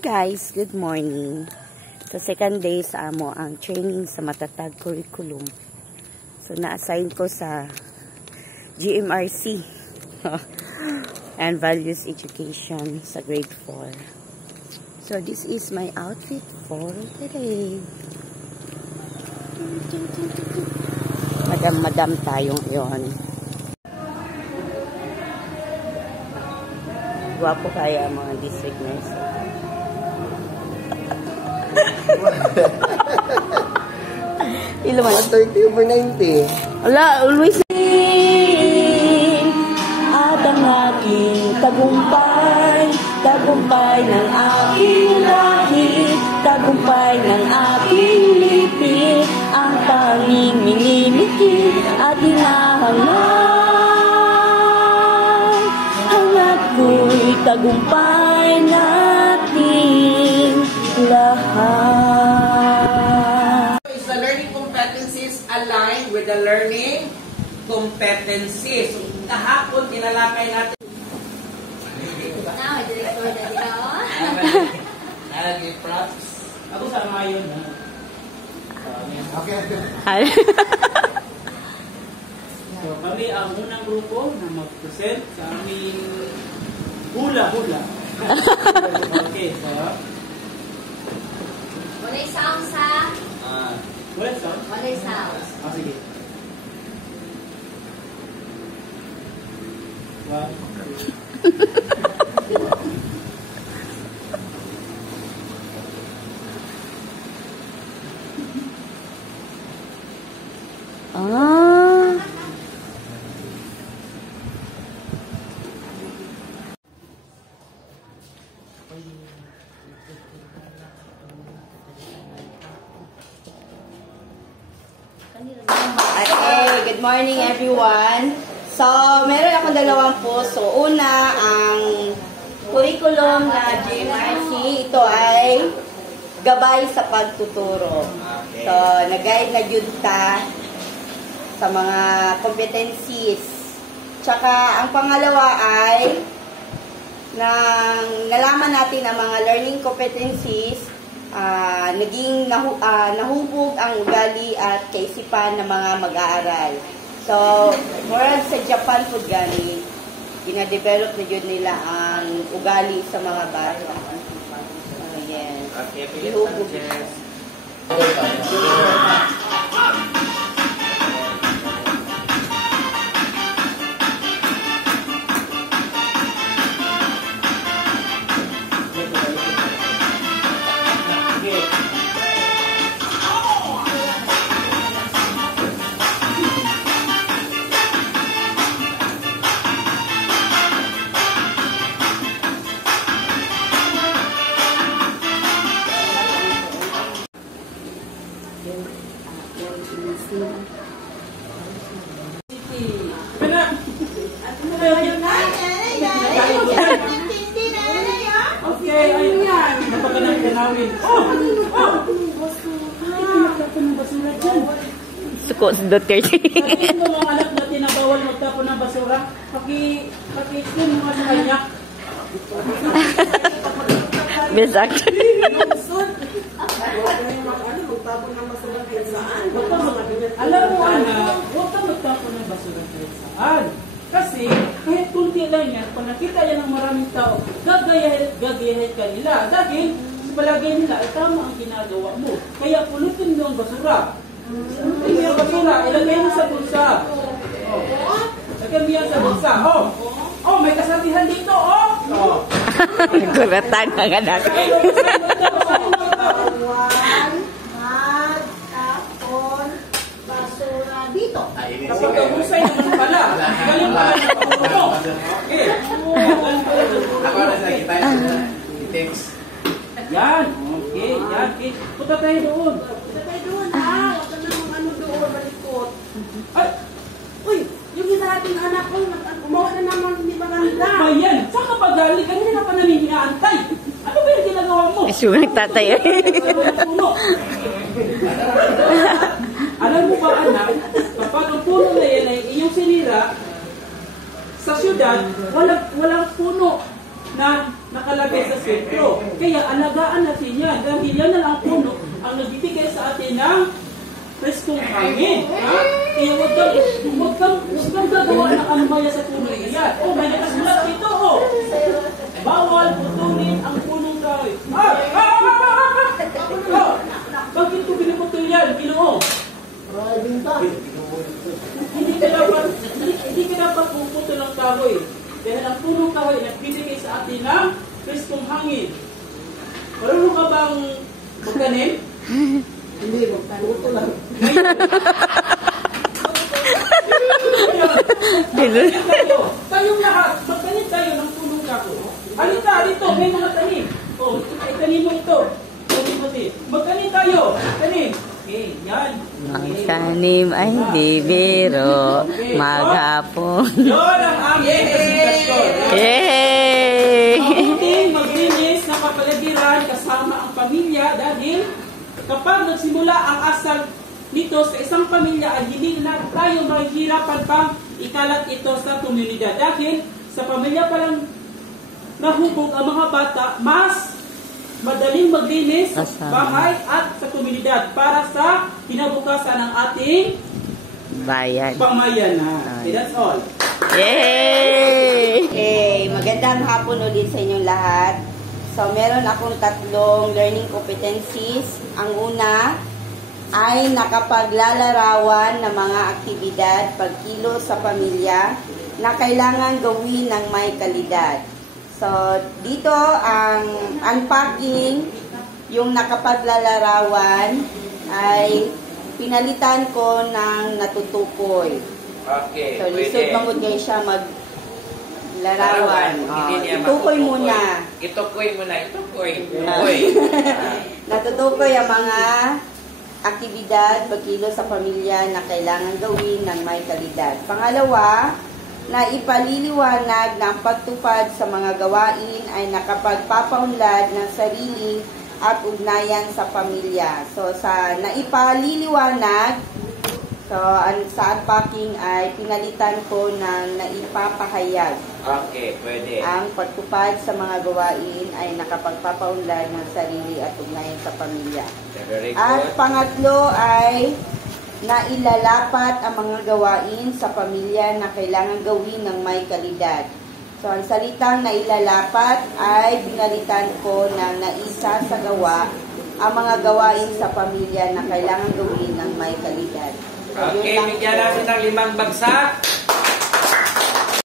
Guys, good morning. So second day sa amo ang training sa matatag curriculum. So na-assign ko sa GMRC and values education sa grade 4. So this is my outfit for today. Madam tayong yon. Guwapo kaya mga district nurse. Ilan man? 30 over 90. Wala, always. At ang aking tagumpay, tagumpay ng aking lahi, tagumpay ng aking lipi, ang tanging minimiki at hinahangad. Hangat ko'y tagumpay natin lahat. Is the learning competencies aligned with the learning competencies? So, kahapon, tinalakay natin. Now, director na nila, oh. Nalagay props. Ako sa ngayon, ha? Okay. So, kami ang unang grupo na mag-present sa aming hula-hula. Okay, so... Walay sound sa... Walay sound? Walay sound. Sige. One, Okay, good morning everyone. So, meron akong dalawang post. So, una, ang curriculum na GMRC, ito ay gabay sa pagtuturo. So, nag-guide na yun ta sa mga competencies. Tsaka, ang pangalawa ay nang nalaman natin ang mga learning competencies, naging nahubog ang ugali at kaisipan ng mga mag-aaral. So, moral sa Japan po gani, gina-develop na yun nila ang ugali sa mga bata. Yes. okay, Ihubog. Okay, ayun yan. Napagandang ganawin. Suko sa Duterte. Sabihin mo mga anak natin na bawal magtapon ng basura. Paki-explain mo sa kanya. Best actor. Alam mo anak, huwag ka magtapon ng basura kahit saan. Kasi kahit kunti lang yan, pag nakita yan ng maraming tao, gagayahin ka nila. Dahil sa palagay nila, ay tama ang ginagawa mo. Kaya pulutin mo ang basura. Ilagay ang basura, ilagay mo sa bulsa. Ilagay mo yan sa bulsa. Oh, may kasabihan dito, Kuratan ang anak. Dito. Kapag kahusay naman pala, galing pala ng pagpuno. Okay. Ako na sa kita. Thanks. Yan. Okay. Yan. Okay. Punta tayo doon. Punta tayo doon, ha? Huwag ka namang ano doon, malikot. Ay! Uy, yung isa ating anak ko, gumawa na naman hindi maganda. Ano ba yan? Saan ka pa galing? Kanina ka pa namin inaantay. Ano ba yung ginagawa mo? Sugang tatay. Alam mo ba anak, kapag ang puno na yan ay iyong sinira, sa syudad, walang puno na nakalagay sa sentro. Kaya alagaan natin yan. Dahil yan na lang puno ang nagbibigay sa atin ng preskong hangin. Ha? Kaya huwag kang gagawa ng anumaya sa puno na yan. Oh, may nakasulat dito, oh. Bawal putulin ang punong kahoy. Bakit ko pinuputol yan? Ginoo. Hindi ka dapat puputol ng kahoy. Dahil ang punong kahoy nagbibigay sa atin ng preskong hangin. Marunong ka bang magtanim? Hindi, magpaputol lang. Tayong lahat, magtanim tayo ng punong kahoy. Halika, dito, may mga tanim. Oh, tanim mo ito. Magtanim tayo. Tanim. Okay, yan. Magtanim ay bibiro, maghapon. Yun ang aming presentasyon. Yay! Mabuting maglinis ng kapaligiran kasama ang pamilya dahil kapag nagsimula ang asal nito sa isang pamilya ay hindi na tayo mahihirapan pang ikalat ito sa komunidad. Dahil sa pamilya pa lang nahubog ang mga bata, mas madaling maglinis sa bahay at sa komunidad para sa kinabukasan ng ating Bayan. pamayanan. Okay, that's all. Yay! Okay, magandang hapon ulit sa inyong lahat. So, meron akong tatlong learning competencies. Ang una ay nakapaglalarawan ng mga aktibidad, pagkilos sa pamilya na kailangan gawin ng may kalidad. So, dito ang unpacking, yung nakapaglalarawan ay pinalitan ko ng natutukoy. Okay, So, lisod mangod ngayon siya maglarawan. Itukoy muna. Itukoy muna. Itukoy. Natutukoy ang mga aktibidad, pagkilos sa pamilya na kailangan gawin ng may kalidad. Pangalawa, na ipaliliwanag na ang pagtupad sa mga gawain ay nakapagpapaunlad ng sarili at ugnayan sa pamilya. So, sa naipaliliwanag, sa unpacking ay pinalitan ko ng naipapahayag. Okay, pwede. Ang pagtupad sa mga gawain ay nakapagpapaunlad ng sarili at ugnayan sa pamilya. Very good. At pangatlo ay nailalapat ang mga gawain sa pamilya na kailangan gawin ng may kalidad. So, ang salitang nailalapat ay pinalitan ko na naisa sa gawa ang mga gawain sa pamilya na kailangan gawin ng may kalidad. So, Okay, yun lang bigyan po. natin ng 5 bagsak.